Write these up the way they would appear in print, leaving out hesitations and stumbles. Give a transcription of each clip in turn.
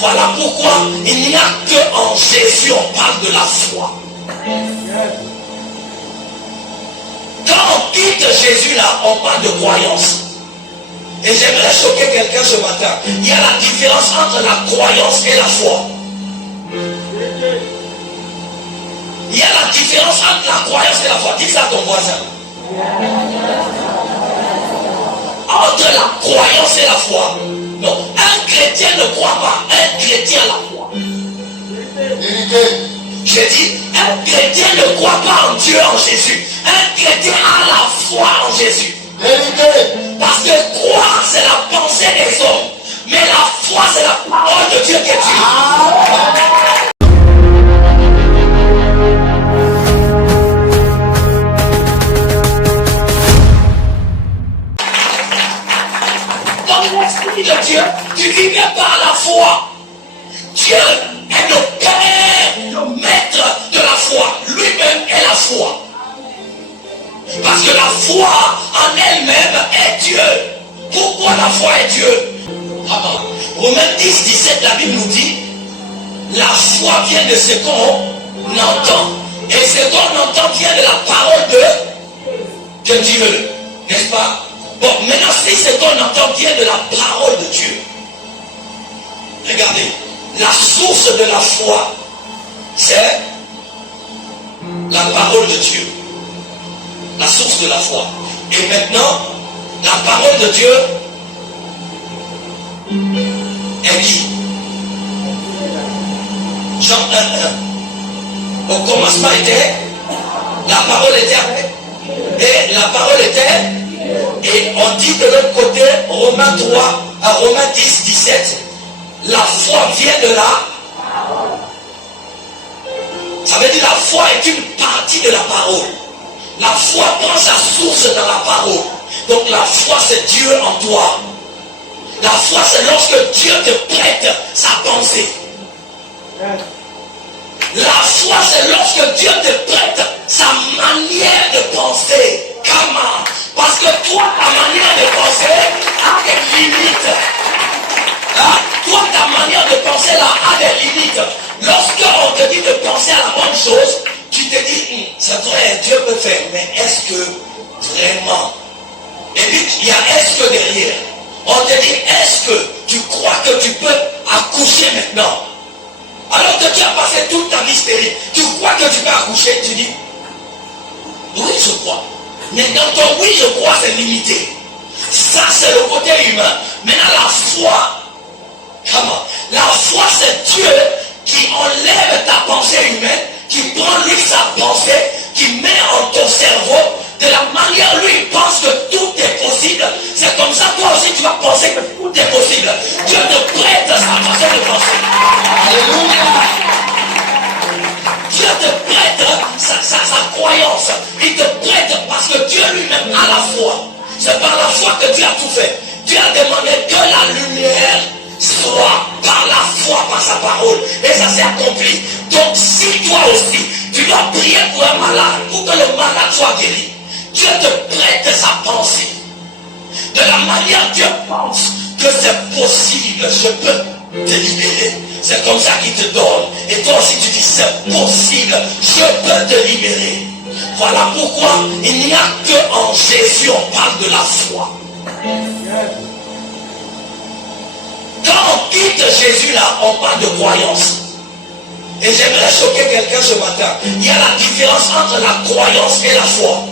Voilà pourquoi il n'y a que en Jésus on parle de la foi. Quand on quitte Jésus là, on parle de croyance. Et j'aimerais choquer quelqu'un ce matin. Il y a la différence entre la croyance et la foi. Il y a la différence entre la croyance et la foi. Dis ça à ton voisin. Entre la croyance et la foi. Non, un chrétien ne croit pas. Un chrétien a la foi. J'ai dit, un chrétien ne croit pas en Dieu, en Jésus. Un chrétien a la foi en Jésus. Parce que croire, c'est la pensée des hommes. Mais la foi, c'est la parole de Dieu qui est Dieu. Dans l'esprit de Dieu, tu vis bien par la foi. Dieu est le Père, le maître de la foi. Lui-même est la foi. Parce que la foi en elle-même est Dieu. Pourquoi la foi est Dieu? Romains 10, 17, la Bible nous dit, la foi vient de ce qu'on entend. Et ce qu'on entend vient de la parole de Dieu. N'est-ce pas? Bon, maintenant si ce qu'on entend vient de la parole de Dieu. Regardez, la source de la foi, c'est la parole de Dieu. La source de la foi. Et maintenant, la parole de Dieu est qui? Jean 1:1. Au commencement était, la parole était, et la parole était, et on dit de l'autre côté, Romains 10, 17, la foi vient de là. Ça veut dire la foi est une partie de la parole. La foi prend sa source dans la parole. Donc la foi c'est Dieu en toi. La foi c'est lorsque Dieu te prête sa pensée. La foi c'est lorsque Dieu te prête sa manière de penser. Comment? Parce que toi ta manière de penser a des limites. Toi ta manière de penser là a des limites. Lorsqu'on te dit de penser à la bonne chose, tu te dis, c'est vrai, Dieu peut faire, mais est-ce que vraiment? Et puis, il y a est-ce que derrière. On te dit, est-ce que tu crois que tu peux accoucher maintenant? Alors que tu as passé toute ta vie stérile, tu crois que tu peux accoucher? Tu dis, oui, je crois. Mais dans ton oui, je crois, c'est limité. Ça, c'est le côté humain. Maintenant, la foi, comment? La foi, c'est Dieu qui enlève ta pensée humaine, qui prend lui sa pensée, qui met en ton cerveau, de la manière lui il pense que tout est possible. C'est comme ça toi aussi tu vas penser que tout est possible. Dieu te prête sa façon de penser. Alléluia. Dieu te prête sa croyance. Il te prête parce que Dieu lui-même a la foi. C'est par la foi que Dieu a tout fait. Dieu a demandé que la lumière soit par la foi, par sa parole. Et ça s'est accompli. Donc si toi aussi, tu dois prier pour un malade, pour que le malade soit guéri, Dieu te prête sa pensée. De la manière Dieu pense que c'est possible, je peux te libérer. C'est comme ça qu'il te donne. Et toi aussi tu dis c'est possible, je peux te libérer. Voilà pourquoi il n'y a que en Jésus on parle de la foi. Quand on quitte Jésus là, on parle de croyance. Et j'aimerais choquer quelqu'un ce matin. Il y a la différence entre la croyance et la foi.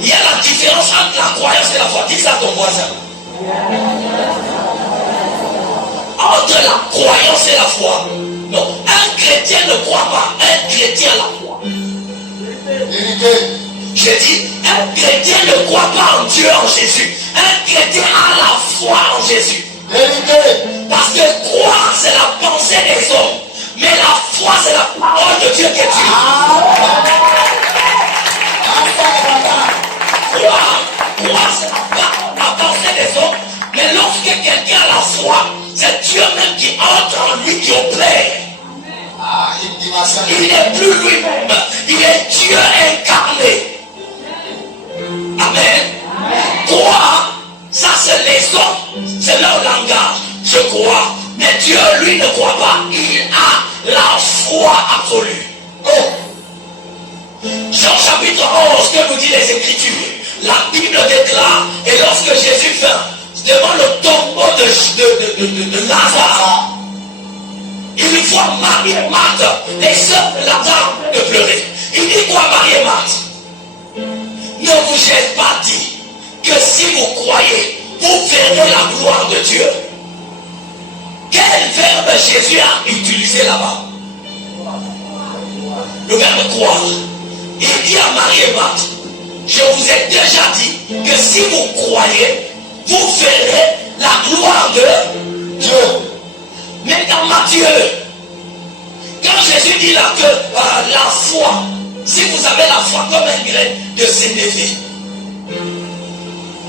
Il y a la différence entre la croyance et la foi. Dis ça à ton voisin. Entre la croyance et la foi. Non, un chrétien ne croit pas. Un chrétien a la foi. J'ai dit, un chrétien ne croit pas en Dieu, en Jésus. Un chrétien a la foi en Jésus. Parce que croire, c'est la pensée des hommes. Mais la foi, c'est la parole de Dieu qui est Dieu. Croire, c'est la pensée des hommes. Mais lorsque quelqu'un a la foi, c'est Dieu même qui entre en lui, qui opère. Il n'est plus lui-même. Il est Dieu incarné. Amen. Croire, ça c'est les hommes. C'est leur langage. Je crois. Mais Dieu, lui, ne croit pas. Il a la foi absolue. Oh. Jean chapitre 11, que nous dit les Écritures? La Bible déclare, et lorsque Jésus vint devant le tombeau de Lazare, il voit Marie et Marthe, les sœurs de Lazare, de pleurer. Il dit quoi, Marie et Marthe? Ne vous ai pas dit que si vous croyez, vous verrez la gloire de Dieu? Quel verbe Jésus a utilisé là-bas? Le verbe croire. Il dit à Marie et Marthe, je vous ai déjà dit que si vous croyez, vous verrez la gloire de Dieu. Mais dans Matthieu, quand Jésus dit là que la foi, si vous avez la foi comme un grain de sénévé,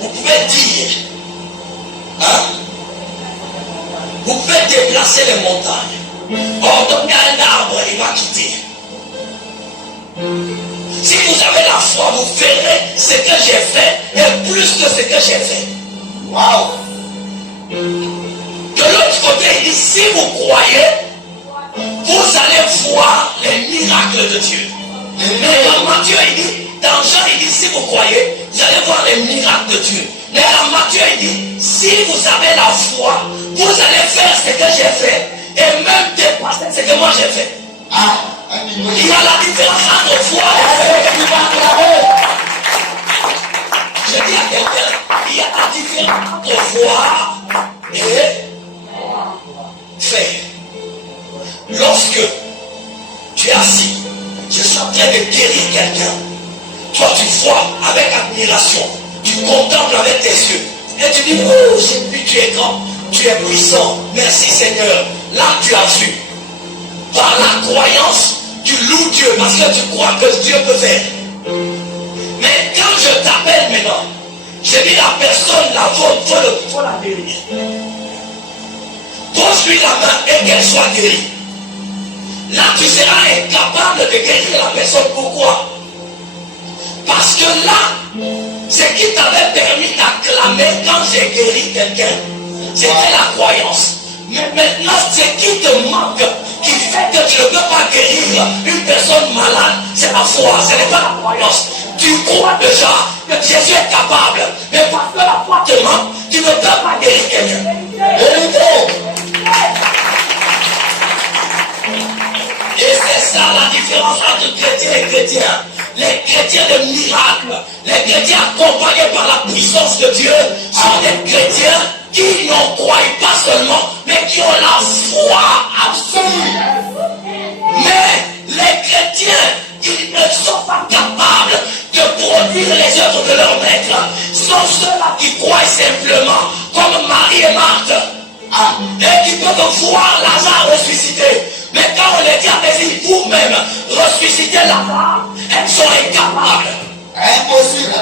vous pouvez dire, hein, vous pouvez déplacer les montagnes. Ordonnez à un arbre, il va quitter. Si vous avez la foi, vous verrez ce que j'ai fait et plus que ce que j'ai fait. Waouh! De l'autre côté, il dit, si vous croyez, vous allez voir les miracles de Dieu. Mais dans Matthieu, il dit, dans Jean, il dit, si vous croyez, vous allez voir les miracles de Dieu. Mais dans Matthieu, il dit, si vous avez la foi, vous allez faire ce que j'ai fait et même dépasser ce que moi j'ai fait. Ah, il y a la différence entre foi et fait. Je dis à quelqu'un, il y a la différence entre foi et fait. Lorsque tu es assis, je suis en train de guérir quelqu'un. Toi, tu vois avec admiration, tu contemples avec tes yeux et tu dis, oh, j'ai vu, tu es grand, tu es puissant, merci Seigneur. Là, tu as vu. Par la croyance, tu loues Dieu parce que tu crois que Dieu peut faire. Mais quand je t'appelle maintenant, je dis la personne, la vôtre, faut la guérir. Pose-lui la main et qu'elle soit guérie. Là, tu seras incapable de guérir la personne. Pourquoi? Parce que là, ce qui t'avait permis d'acclamer quand j'ai guéri quelqu'un, c'était la croyance. Mais maintenant, ce qui te manque, qui fait que tu ne peux pas guérir une personne malade, c'est la foi, ce n'est pas la croyance. Tu crois déjà que Jésus est capable, mais parce que la foi te manque, tu ne peux pas guérir quelqu'un. Et c'est ça la différence entre chrétiens et chrétiens. Les chrétiens de miracles, les chrétiens accompagnés par la puissance de Dieu, sont des chrétiens qui n'en croient pas seulement, mais qui ont la foi absolue. Mais les chrétiens qui ne sont pas capables de produire les œuvres de leur maître sont ceux-là qui croient simplement, comme Marie et Marthe, et qui peuvent voir Lazare ressusciter. Mais quand on les dit, allez-y vous-même, ressusciter Lazare, elles sont incapables. Impossible.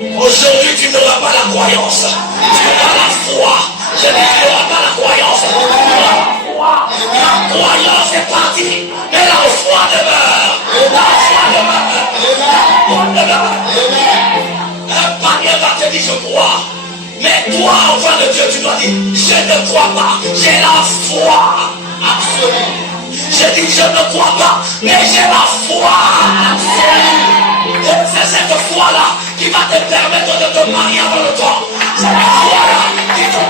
Aujourd'hui, tu n'auras pas la croyance. Tu auras la foi. Je dis, tu n'auras pas la croyance. Tu auras la foi. La croyance est partie. Mais la foi demeure. La foi demeure. La foi demeure. Un panier va te dire, je crois. Mais toi, enfant de Dieu, tu dois dire, je ne crois pas. J'ai la foi absolue. Je dis, je ne crois pas. Mais j'ai la foi absolue. Et c'est cette foi-là qui va te permettre de te marier avant le temps. C'est la foi-là qui te